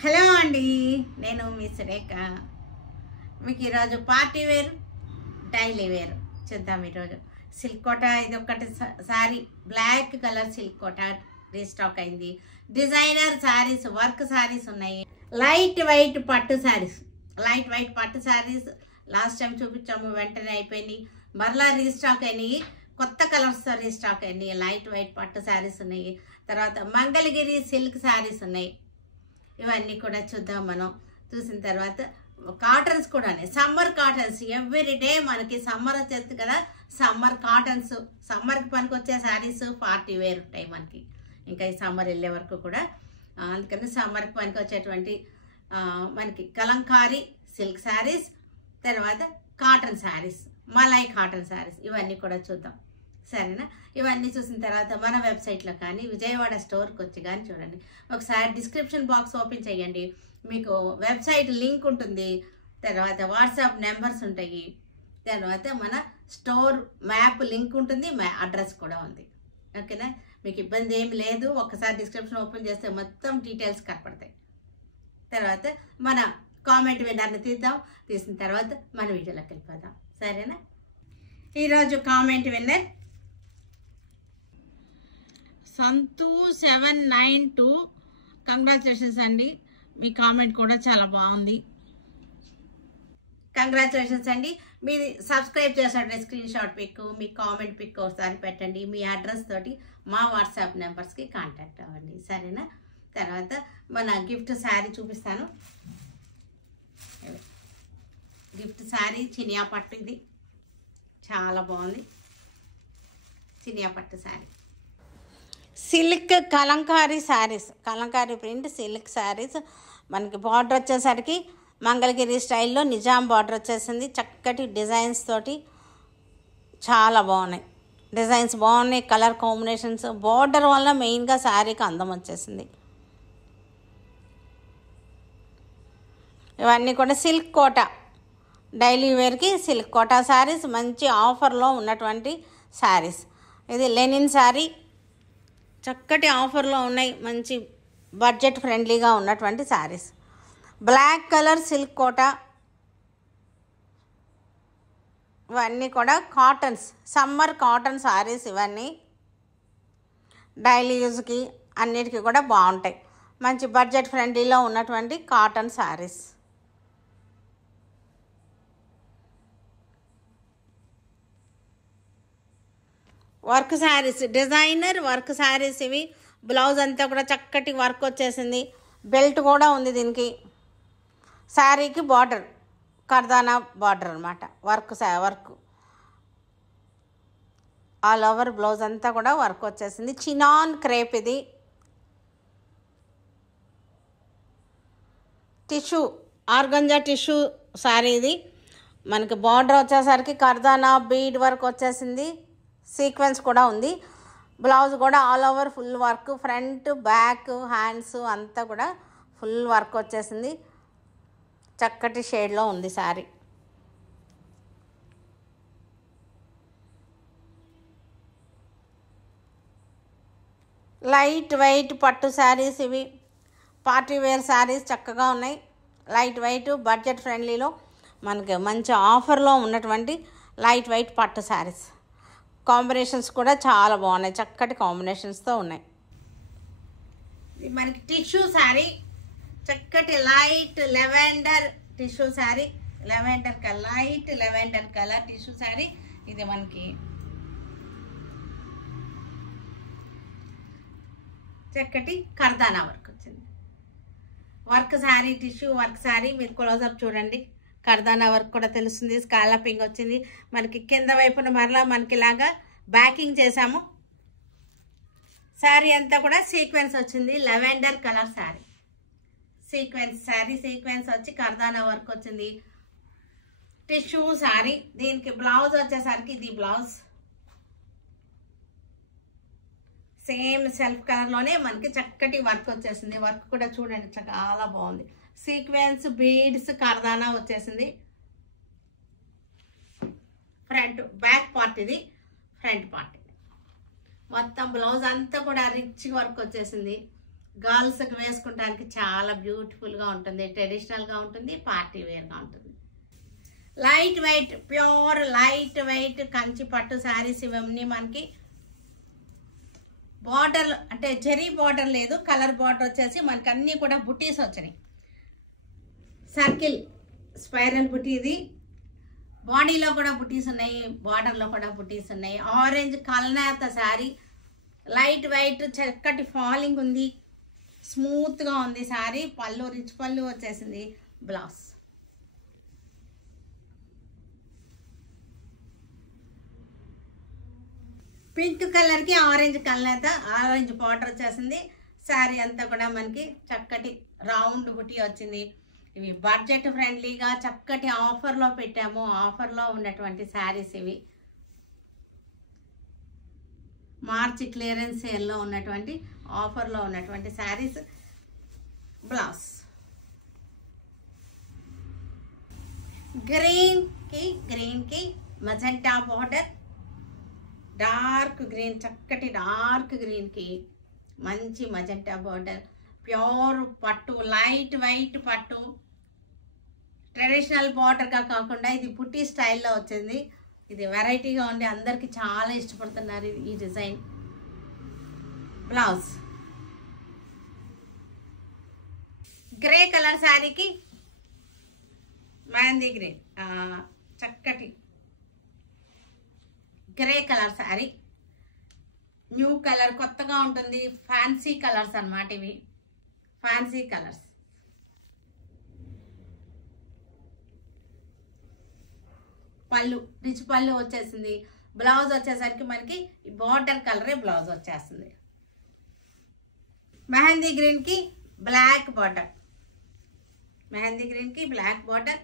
Hello అండి, నేను మీ సురేఖ. మీకు ఈరోజు పార్టీ వేర్ డైలీ వేర్ చూద్దాం. ఈరోజు సిల్క్ కోట, ఇది ఒకటి సారీ బ్లాక్ కలర్ సిల్క్ కోట రీస్టాక్ అయింది. డిజైనర్ శారీస్, వర్క్ శారీస్ ఉన్నాయి. లైట్ వైట్ పట్టు శారీస్ లాస్ట్ టైం చూపించాము, వెంటనే అయిపోయినాయి. మరలా రీస్టాక్ అయినాయి, కొత్త కలర్స్ రీస్టాక్ అయినాయి. లైట్ వైట్ పట్టు శారీస్ ఉన్నాయి. తర్వాత మంగళగిరి సిల్క్ శారీస్ ఉన్నాయి. ఇవన్నీ కూడా చూద్దాం. మనం చూసిన తర్వాత కాటన్స్ కూడా ఉన్నాయి. సమ్మర్ కాటన్స్ ఎవ్రీ డే మనకి సమ్మర్ వచ్చేస్తుంది కదా, సమ్మర్ కాటన్స్, సమ్మర్కి పనికి వచ్చే శారీస్ పార్టీ వేర్ ఉంటాయి మనకి. ఇంకా ఈ సమ్మర్ వెళ్ళే వరకు కూడా, అందుకని సమ్మర్కి పనికి వచ్చేటువంటి మనకి కలంకారీ సిల్క్ శారీస్, తర్వాత కాటన్ శారీస్, మలై కాటన్ శారీస్, ఇవన్నీ కూడా చూద్దాం. సరేనా? ఇవన్నీ చూసిన తర్వాత మన వెబ్సైట్లో కానీ విజయవాడ స్టోర్కి వచ్చి కానీ చూడండి. ఒకసారి డిస్క్రిప్షన్ బాక్స్ ఓపెన్ చేయండి, మీకు వెబ్సైట్ లింక్ ఉంటుంది. తర్వాత వాట్సాప్ నెంబర్స్ ఉంటాయి. తర్వాత మన స్టోర్ మ్యాప్ లింక్ ఉంటుంది, అడ్రస్ కూడా ఉంది. ఓకేనా? మీకు ఇబ్బంది ఏమి లేదు. ఒకసారి డిస్క్రిప్షన్ ఓపెన్ చేస్తే మొత్తం డీటెయిల్స్ కనపడతాయి. తర్వాత మన కామెంట్ విన్నర్ని తీసిన తర్వాత మన వీడియోలోకి వెళ్ళిపోదాం. సరేనా? ఈరోజు కామెంట్ విన్నర్ సంతూ 792. కంగ్రాచులేషన్స్ అండి, మీ కామెంట్ కూడా చాలా బాగుంది. కంగ్రాచులేషన్స్ అండి. మీరు సబ్స్క్రైబ్ చేసినట్టు స్క్రీన్ షాట్ పిక్, మీ కామెంట్ పిక్ ఒకసారి పెట్టండి. మీ అడ్రస్ తోటి మా వాట్సాప్ నెంబర్స్కి కాంటాక్ట్ అవ్వండి. సరేనా? తర్వాత మన గిఫ్ట్ శారీ చూపిస్తాను. గిఫ్ట్ శారీ చినియా పట్టు, ఇది చాలా బాగుంది. చినియా పట్టు sari, silk Kalamkari saris, Kalamkari print silk saris. మనకి బార్డర్ వచ్చేసరికి మంగళగిరి స్టైల్లో నిజాం బార్డర్ వచ్చేసింది. చక్కటి డిజైన్స్ తోటి చాలా బాగున్నాయి. డిజైన్స్ బాగున్నాయి, కలర్ కాంబినేషన్స్. బార్డర్ వల్ల మెయిన్గా శారీకి అందం వచ్చేసింది. ఇవన్నీ కూడా సిల్క్ కోట డైలీ వేర్కి సిల్క్ కోట శారీస్, మంచి ఆఫర్లో ఉన్నటువంటి శారీస్. ఇది లెనిన్ శారీ, చక్కటి ఆఫర్లో ఉన్నాయి. మంచి బడ్జెట్ ఫ్రెండ్లీగా ఉన్నటువంటి శారీస్. బ్లాక్ కలర్ సిల్క్ కోట, ఇవన్నీ కూడా కాటన్స్, సమ్మర్ కాటన్ శారీస్. ఇవన్నీ డైలీ యూజ్కి అన్నిటికీ కూడా బాగుంటాయి. మంచి బడ్జెట్ ఫ్రెండ్లీలో ఉన్నటువంటి cotton saris. Work saris, designer work saris ఇవి. బ్లౌజ్ అంతా కూడా చక్కటి వర్క్ వచ్చేసింది. బెల్ట్ కూడా ఉంది దీనికి. శారీకి బార్డర్ కర్దానా బార్డర్ అనమాట. వర్క్ ఆల్ ఓవర్ బ్లౌజ్ అంతా కూడా వర్క్ వచ్చేసింది. చినాన్ క్రేప్, ఇది టిష్యూ, ఆర్గంజా టిష్యూ శారీ. ఇది మనకి బార్డర్ వచ్చేసరికి కర్దానా బీడ్ వర్క్ వచ్చేసింది. సీక్వెన్స్ కూడా ఉంది. బ్లౌజ్ కూడా all over full work, front back hands అంతా కూడా ఫుల్ వర్క్ వచ్చేసింది. చక్కటి షేడ్లో ఉంది శారీ. లైట్ వెయిట్ పట్టు శారీస్ ఇవి. పార్టీ వేర్ శారీస్ చక్కగా ఉన్నాయి. లైట్ వెయిట్ బడ్జెట్ ఫ్రెండ్లీలో మనకి మంచి ఆఫర్లో ఉన్నటువంటి లైట్ వెయిట్ పట్టు శారీస్. కాంబినేషన్స్ కూడా చాలా బాగున్నాయి, చక్కటి కాంబినేషన్స్తో ఉన్నాయి. ఇది మనకి టిష్యూ శారీ, చక్కటి light lavender tissue sari. Light lavender colour tissue sari. ఇది మనకి చక్కటి కర్దానా వర్క్ వచ్చింది. Work sari, tissue work sari. మీరు క్లోజప్ చూడండి, కర్దానా వర్క్ కూడా తెలుస్తుంది. స్కాలపింగ్ వచ్చింది మనకి. కింద వైపున మరలా మనకి ఇలాగా బ్యాకింగ్ చేసాము. శారీ అంతా కూడా సీక్వెన్స్ వచ్చింది. Lavender colour sari, sequence sari. Sequence వచ్చి కర్దానా వర్క్ వచ్చింది. టిష్యూ శారీ. దీనికి బ్లౌజ్ వచ్చేసరికి ఇది బ్లౌజ్ సేమ్ సెల్ఫ్ కలర్లోనే మనకి చక్కటి వర్క్ వచ్చేసింది. వర్క్ కూడా చూడండి చాలా బాగుంది. సీక్వెన్స్ బీడ్స్ కర్దానా వచ్చేసింది. ఫ్రంట్ బ్యాక్ పార్ట్, ఇది ఫ్రంట్ పార్ట్. మొత్తం బ్లౌజ్ అంతా కూడా రిచ్ వర్క్ వచ్చేసింది. గర్ల్స్కి వేసుకోవడానికి చాలా బ్యూటిఫుల్గా ఉంటుంది, ట్రెడిషనల్గా ఉంటుంది, పార్టీ వేర్గా ఉంటుంది. Light weight, pure light weight Kanchi పట్టు శారీస్ ఇవన్నీ మనకి బార్డర్ అంటే జరీ బార్డర్ లేదు, కలర్ బార్డర్ వచ్చేసి మనకి అన్నీ కూడా బుటీస్ వచ్చినాయి. సర్కిల్ స్పైరల్ బుటీ, ఇది బాడీలో కూడా బుటీస్ ఉన్నాయి, బార్డర్లో కూడా బుటీస్ ఉన్నాయి. ఆరెంజ్ కల్నేత శారీ, లైట్ వెయిట్ చక్కటి ఫాలింగ్ ఉంది, స్మూత్గా ఉంది శారీ. పళ్ళు రిచ్ పళ్ళు వచ్చేసింది. బ్లౌజ్ పింక్ కలర్కి ఆరెంజ్ కలర్, ఆరెంజ్ బార్డర్ వచ్చేసింది. శారీ అంతా కూడా మనకి చక్కటి రౌండ్ బుటీ వచ్చింది. ఇవి బడ్జెట్ ఫ్రెండ్లీగా చక్కటి ఆఫర్లో పెట్టాము. ఆఫర్లో ఉన్నటువంటి శారీస్ ఇవి. మార్చి క్లియరెన్స్ సేల్లో ఉన్నటువంటి ఆఫర్లో ఉన్నటువంటి శారీస్. బ్లౌజ్ గ్రీన్కి మజెంటా బార్డర్, డార్క్ గ్రీన్, చక్కటి డార్క్ గ్రీన్కి మంచి మజెంటా బార్డర్. ప్యూర్ పట్టు, లైట్ వెయిట్ పట్టు, ట్రెడిషనల్ బార్డర్గా కాకుండా ఇది బుట్టి స్టైల్లో వచ్చింది. ఇది వెరైటీగా ఉండి అందరికీ చాలా ఇష్టపడుతున్నారు ఈ డిజైన్. బ్లౌజ్ గ్రే కలర్ శారీకి మెహందీ గ్రీన్, చక్కటి grey colour sari. New colour, కొత్తగా ఉంటుంది, ఫ్యాన్సీ కలర్స్ అన్నమాట ఇవి, ఫ్యాన్సీ కలర్స్. పళ్ళు రిచ్ పళ్ళు వచ్చేసింది. బ్లౌజ్ వచ్చేసరికి మనకి బార్డర్ కలరే బ్లౌజ్ వచ్చేస్తుంది. మెహందీ గ్రీన్కి బ్లాక్ బార్డర్, మెహందీ గ్రీన్కి బ్లాక్ బార్డర్.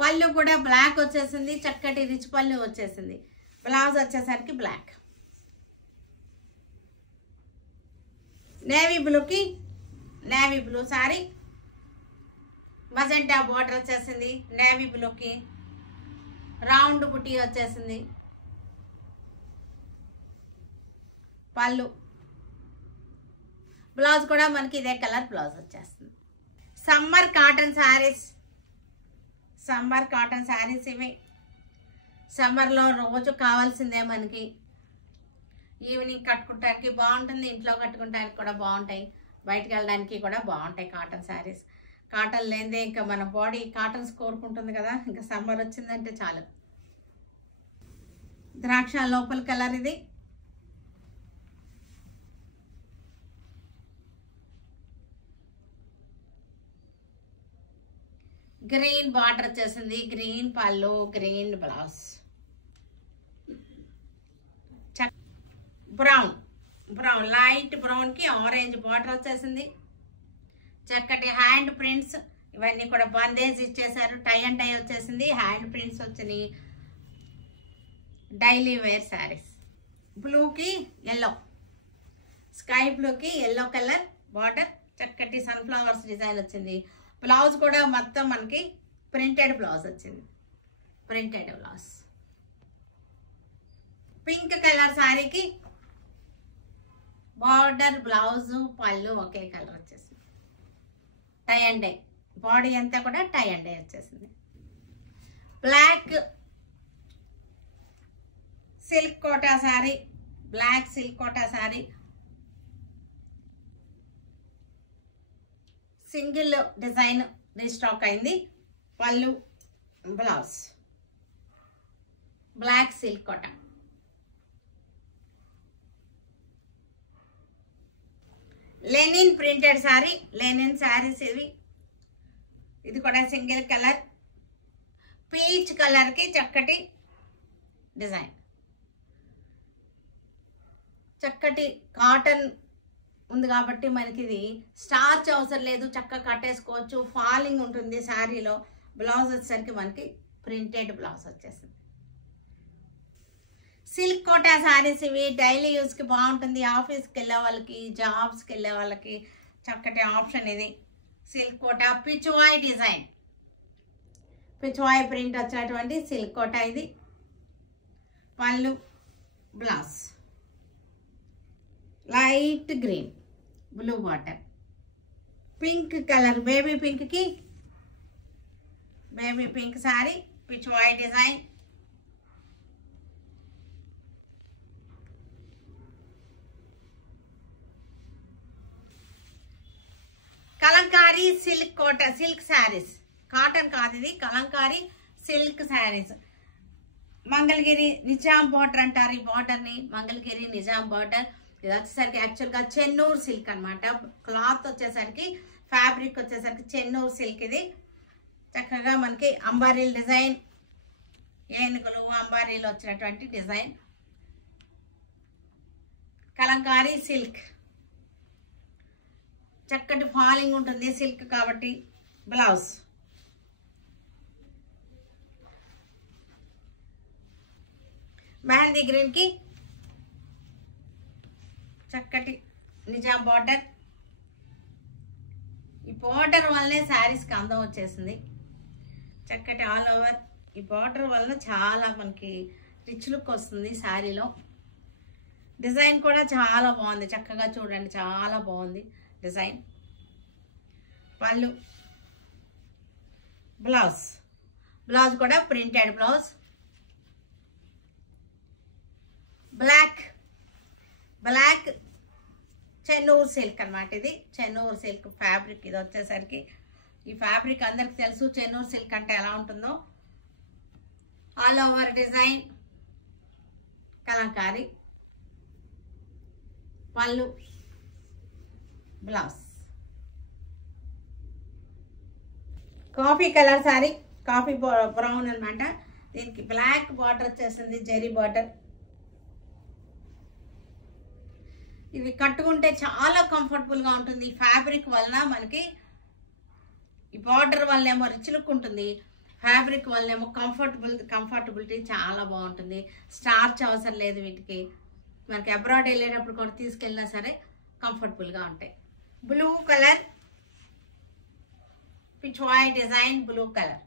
పళ్ళు కూడా బ్లాక్ వచ్చేసింది, చక్కటి రిచ్ పళ్ళు వచ్చేసింది. బ్లౌజ్ వచ్చేసరికి బ్లాక్. నేవీ బ్లూకి navy blue sorry, magenta border వచ్చేసింది. నేవీ బ్లూకి రౌండ్ బుటీ వచ్చేసింది. పళ్ళు, బ్లౌజ్ కూడా మనకి ఇదే కలర్ బ్లౌజ్ వచ్చేస్తుంది. Summer cotton saris, summer cotton saris ఇవి. సమ్మర్లో రోజు కావాల్సిందే మనకి. ఈవినింగ్ కట్టుకోవడానికి బాగుంటుంది, ఇంట్లో కట్టుకోవడానికి కూడా బాగుంటాయి, బయటకు వెళ్ళడానికి కూడా బాగుంటాయి కాటన్ శారీస్. కాటన్ లేదే ఇంకా మన బాడీ కాటన్స్ కోరుకుంటుంది కదా, ఇంకా సమ్మర్ వచ్చిందంటే చాలు. ద్రాక్ష లోపల కలర్ ఇది. గ్రీన్ బార్డర్ వచ్చేసింది, గ్రీన్ పళ్ళు, green blouse. Brown, brown light బ్రౌన్కి ఆరెంజ్ బార్డర్ వచ్చేసింది. చక్కటి హ్యాండ్ ప్రింట్స్, ఇవన్నీ కూడా బందేజ్ ఇచ్చేసారు. టై అండ్ టై వచ్చేసింది, హ్యాండ్ ప్రింట్స్ వచ్చినాయి. Daily wear saris. బ్లూకి ఎల్లో, స్కై బ్లూకి ఎల్లో కలర్ బార్డర్, చక్కటి సన్ఫ్లవర్స్ డిజైన్ వచ్చింది. బ్లౌజ్ కూడా మొత్తం మనకి ప్రింటెడ్ బ్లౌజ్ వచ్చింది, ప్రింటెడ్ బ్లౌజ్. పింక్ కలర్ శారీకి బార్డర్, బ్లౌజ్, పళ్ళు ఒకే కలర్ వచ్చేసింది. టై అండ్ డై, బాడీ అంతా కూడా టై అండ్ డై వచ్చేసింది. Black silk Kota sari, black silk Kota sari. Single design restock అయింది. పళ్ళు, blouse, black silk Kota. Linen printed sari, linen saris ఇవి. ఇది కూడా సింగిల్ కలర్, పీచ్ కలర్కి చక్కటి డిజైన్. చక్కటి కాటన్ ఉంది కాబట్టి మనకి ఇది స్టార్చ్ అవసరం లేదు, చక్కగా కట్టేసుకోవచ్చు, ఫాలింగ్ ఉంటుంది శారీలో. బ్లౌజ్ వచ్చేసరికి మనకి ప్రింటెడ్ బ్లౌజ్ వచ్చేసింది. సిల్క్ కోటా శారీస్ ఇవి, డైలీ యూస్కి బాగుంటుంది. ఆఫీస్కి వెళ్ళే వాళ్ళకి, జాబ్స్కి వెళ్ళే వాళ్ళకి చక్కటి ఆప్షన్ ఇది. Silk Kota pichwai design, pichwai print వచ్చేటువంటి సిల్క్ కోట ఇది. పళ్ళు, blouse light green, blue water, pink colour, baby పింక్కి baby pink sari, pichwai design. Kalamkari silk Kota, silk saris, cotton కాదు ఇది, కలంకారీ సిల్క్ శారీస్. మంగళగిరి నిజాం బార్డర్ అంటారు ఈ బార్డర్ని, మంగళగిరి నిజాం బార్డర్. ఇది వచ్చేసరికి యాక్చువల్గా చెన్నూరు సిల్క్ అనమాట. క్లాత్ వచ్చేసరికి, ఫ్యాబ్రిక్ వచ్చేసరికి చెన్నూరు సిల్క్. ఇది చక్కగా మనకి అంబారీల్ డిజైన్, ఏనుగులు అంబారీలు వచ్చినటువంటి డిజైన్. కలంకారీ సిల్క్, చక్కటి ఫాలింగ్ ఉంటుంది సిల్క్ కాబట్టి. బ్లౌజ్ మెహందీ గ్రీన్కి చక్కటి నిజాం బార్డర్. ఈ బార్డర్ వల్లనే శారీస్కి అందం వచ్చేసింది. చక్కటి ఆల్ ఓవర్ ఈ బార్డర్ వల్ల చాలా మనకి రిచ్ లుక్ వస్తుంది శారీలో. డిజైన్ కూడా చాలా బాగుంది, చక్కగా చూడండి, చాలా బాగుంది డిజైన్. పళ్ళు, బ్లౌజ్, బ్లౌజ్ కూడా printed blouse. Black, black Chennur silk అనమాట. ఇది చెన్నూరు సిల్క్ ఫ్యాబ్రిక్. ఇది వచ్చేసరికి ఈ ఫ్యాబ్రిక్ అందరికి తెలుసు చెన్నూరు సిల్క్ అంటే ఎలా ఉంటుందో. All over design Kalamkari. పళ్ళు, blouse coffee colour sari, coffee brown అనమాట. దీనికి బ్లాక్ బార్డర్ వచ్చేసింది, జెరీ బార్డర్. ఇవి కట్టుకుంటే చాలా కంఫర్టబుల్గా ఉంటుంది. ఈ ఫ్యాబ్రిక్ వలన మనకి, ఈ బార్డర్ వల్లనేమో రిచ్ లుక్ ఉంటుంది, ఫ్యాబ్రిక్ వల్లనేమో కంఫర్టబిలిటీ చాలా బాగుంటుంది. స్టార్చ్ అవసరం లేదు వీటికి. మనకి అబ్రాడ్ వెళ్ళేటప్పుడు కూడా తీసుకెళ్ళినా సరే కంఫర్టబుల్గా ఉంటాయి. Blue colour, Pichwai design, blue colour.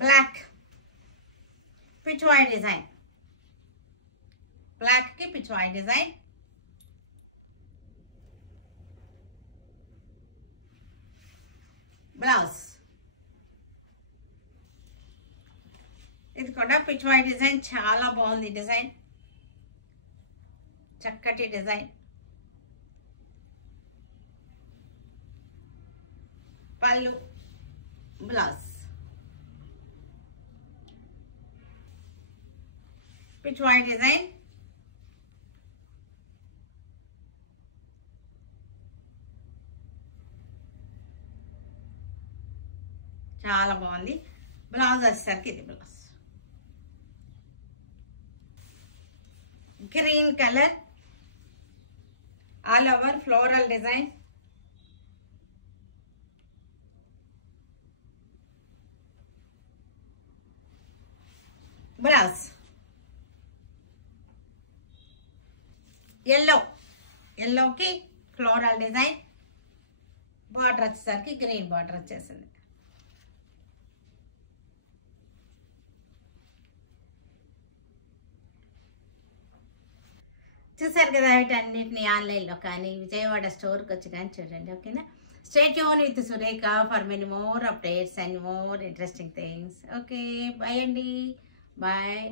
Black, Pichwai design, black కి పిచ్వాయ్ డిజైన్. బ్లౌజ్ ఇది కూడా పిచ్వాయ్ డిజైన్, చాలా బాగుంది డిజైన్, చక్కటి డిజైన్. పళ్ళు, బ్లౌజ్ పిచ్వాయ్ డిజైన్. చాలా బాగుంది. బ్లౌజ్ వచ్చేసరికి ఇది blouse green colour, all over floral design. Blouse yellow, ఎల్లోకి ఫ్లోరల్ డిజైన్. బార్డర్ వచ్చేసరికి గ్రీన్ బార్డర్ వచ్చేసింది. చూసారు కదా వీటన్నిటిని ఆన్లైన్లో కానీ విజయవాడ స్టోర్కి వచ్చి కానీ చూడండి. ఓకేనా? Stay tune with Surekha for many more updates and more interesting things. Okay, bye అండి, బాయ్.